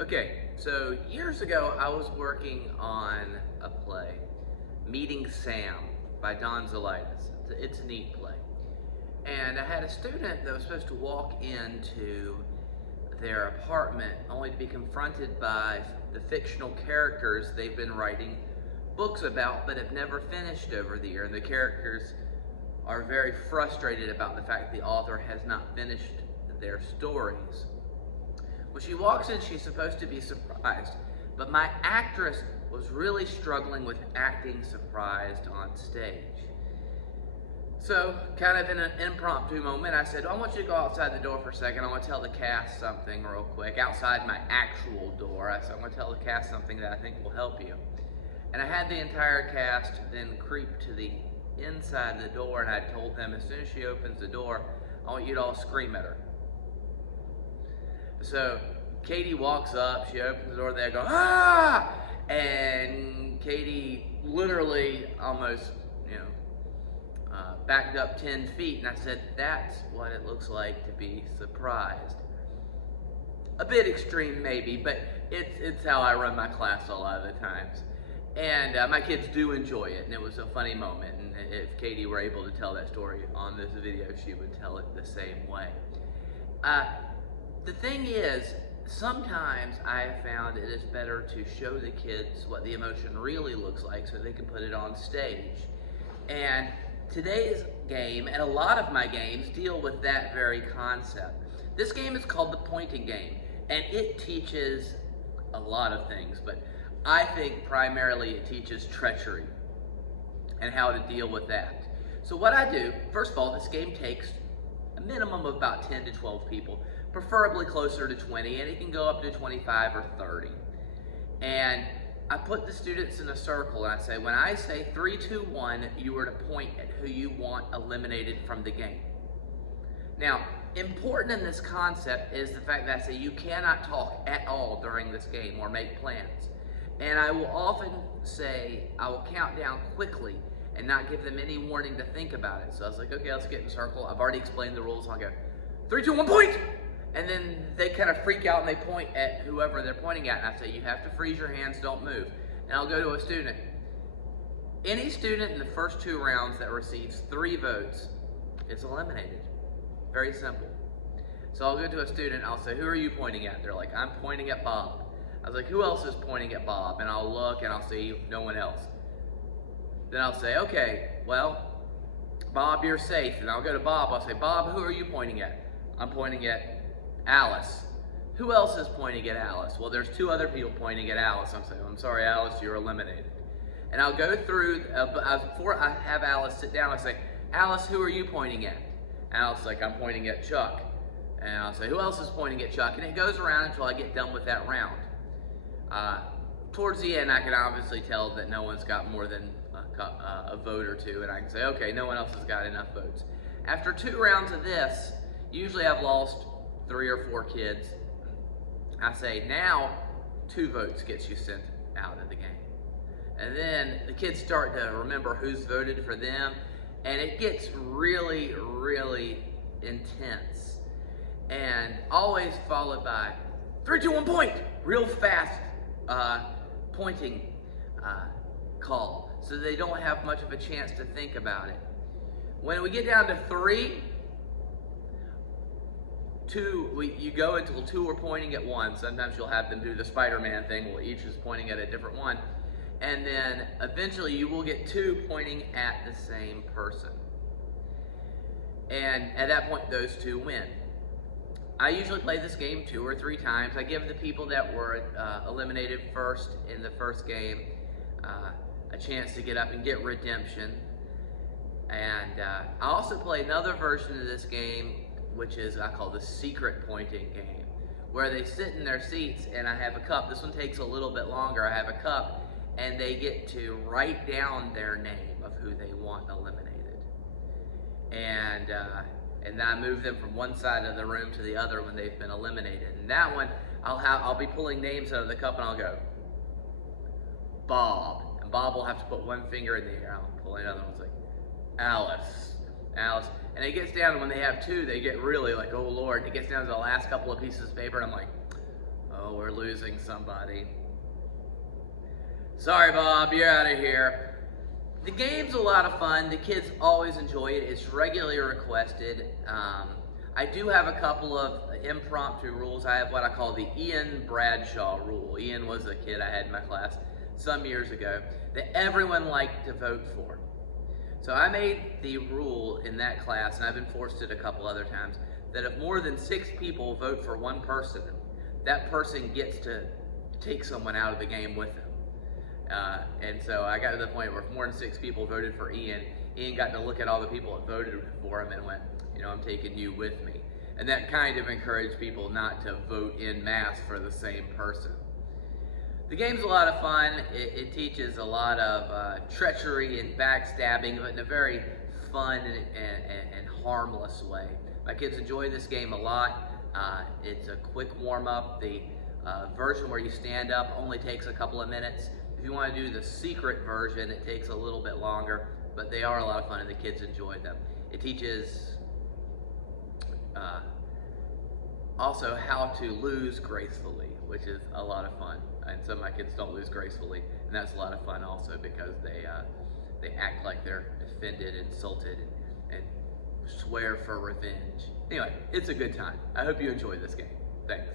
Okay, so years ago I was working on a play, Meeting Sam by Don Zolaitis. It's a neat play. And I had a student that was supposed to walk into their apartment only to be confronted by the fictional characters they've been writing books about but have never finished over the year. And the characters are very frustrated about the fact the author has not finished their stories. When she walks in, she's supposed to be surprised, but my actress was really struggling with acting surprised on stage. So, kind of in an impromptu moment, I said, I want you to go outside the door for a second. I want to tell the cast something real quick. Outside my actual door, I said, I want to tell the cast something that I think will help you. And I had the entire cast then creep to the inside of the door, and I told them, as soon as she opens the door, I want you to all scream at her. So Katie walks up, she opens the door, they go, ah! And Katie literally almost, backed up 10 feet. And I said, that's what it looks like to be surprised. A bit extreme maybe, but it's how I run my class a lot of the times. And my kids do enjoy it, and it was a funny moment. And if Katie were able to tell that story on this video, she would tell it the same way. The thing is, sometimes I have found it is better to show the kids what the emotion really looks like so they can put it on stage. And today's game, and a lot of my games, deal with that very concept. This game is called the pointing game, and it teaches a lot of things, but I think primarily it teaches treachery and how to deal with that. So what I do, first of all, this game takes a minimum of about 10 to 12 people, preferably closer to 20, and it can go up to 25 or 30. And I put the students in a circle, and I say, when I say 3, 2, 1, you are to point at who you want eliminated from the game. Now, important in this concept is the fact that I say you cannot talk at all during this game or make plans. And I will often say, I will count down quickly and not give them any warning to think about it. So I was like, okay, let's get in a circle. I've already explained the rules. I'll go, 3, 2, 1, point! And then they kind of freak out and they point at whoever they're pointing at. And I say, you have to freeze your hands, don't move. And I'll go to a student. Any student in the first 2 rounds that receives 3 votes is eliminated. Very simple. So I'll go to a student, I'll say, who are you pointing at? They're like, I'm pointing at Bob. I was like, who else is pointing at Bob? And I'll look and I'll see no one else. Then I'll say, okay, well, Bob, you're safe. And I'll go to Bob, I'll say, Bob, who are you pointing at? I'm pointing at Alice. Who else is pointing at Alice? Well, there's 2 other people pointing at Alice. I'm saying, I'm sorry, Alice, you're eliminated. And I'll go through, before I have Alice sit down, I say, Alice, who are you pointing at? And Alice's like, I'm pointing at Chuck. And I'll say, who else is pointing at Chuck? And it goes around until I get done with that round. Towards the end, I can obviously tell that no one's got more than a vote or 2, and I can say, okay, no one else has got enough votes. After 2 rounds of this, usually I've lost 3 or 4 kids. I say, now 2 votes gets you sent out of the game. And then the kids start to remember who's voted for them, and it gets really, really intense. And always followed by 3, 2, 1, point! Real fast pointing call, so they don't have much of a chance to think about it. When we get down to 3, you go until 2 are pointing at one. Sometimes you'll have them do the Spider-Man thing where each is pointing at a different one. And then eventually you will get 2 pointing at the same person. And at that point, those 2 win. I usually play this game 2 or 3 times. I give the people that were eliminated first in the first game a chance to get up and get redemption. And I also play another version of this game, which is I call the secret pointing game, where they sit in their seats and I have a cup. This one takes a little bit longer. I have a cup and they get to write down their name of who they want eliminated. And then I move them from one side of the room to the other when they've been eliminated. And that one, I'll be pulling names out of the cup and I'll go, Bob. And Bob will have to put one finger in the air. I'll pull another one. It's like, Alice. And it gets down, when they have 2, they get really like, oh Lord. It gets down to the last couple of pieces of paper and I'm like, Oh, we're losing somebody. Sorry, Bob, you're out of here. The game's a lot of fun. The kids always enjoy it. It's regularly requested. I do have a couple of impromptu rules. I have what I call the Ian Bradshaw rule. Ian was a kid I had in my class some years ago that everyone liked to vote for. So I made the rule in that class, and I've enforced it a couple other times, that if more than 6 people vote for one person, that person gets to take someone out of the game with them. And so I got to the point where if more than 6 people voted for Ian, Ian got to look at all the people that voted for him and went, I'm taking you with me. And that kind of encouraged people not to vote en masse for the same person. The game's a lot of fun. It teaches a lot of treachery and backstabbing, but in a very fun and harmless way. My kids enjoy this game a lot. It's a quick warm-up. The version where you stand up only takes a couple of minutes. If you want to do the secret version, it takes a little bit longer, but they are a lot of fun and the kids enjoy them. It teaches also how to lose gracefully, which is a lot of fun. And some of my kids don't lose gracefully, and that's a lot of fun also because they act like they're offended, insulted, and swear for revenge. Anyway, it's a good time. I hope you enjoy this game. Thanks.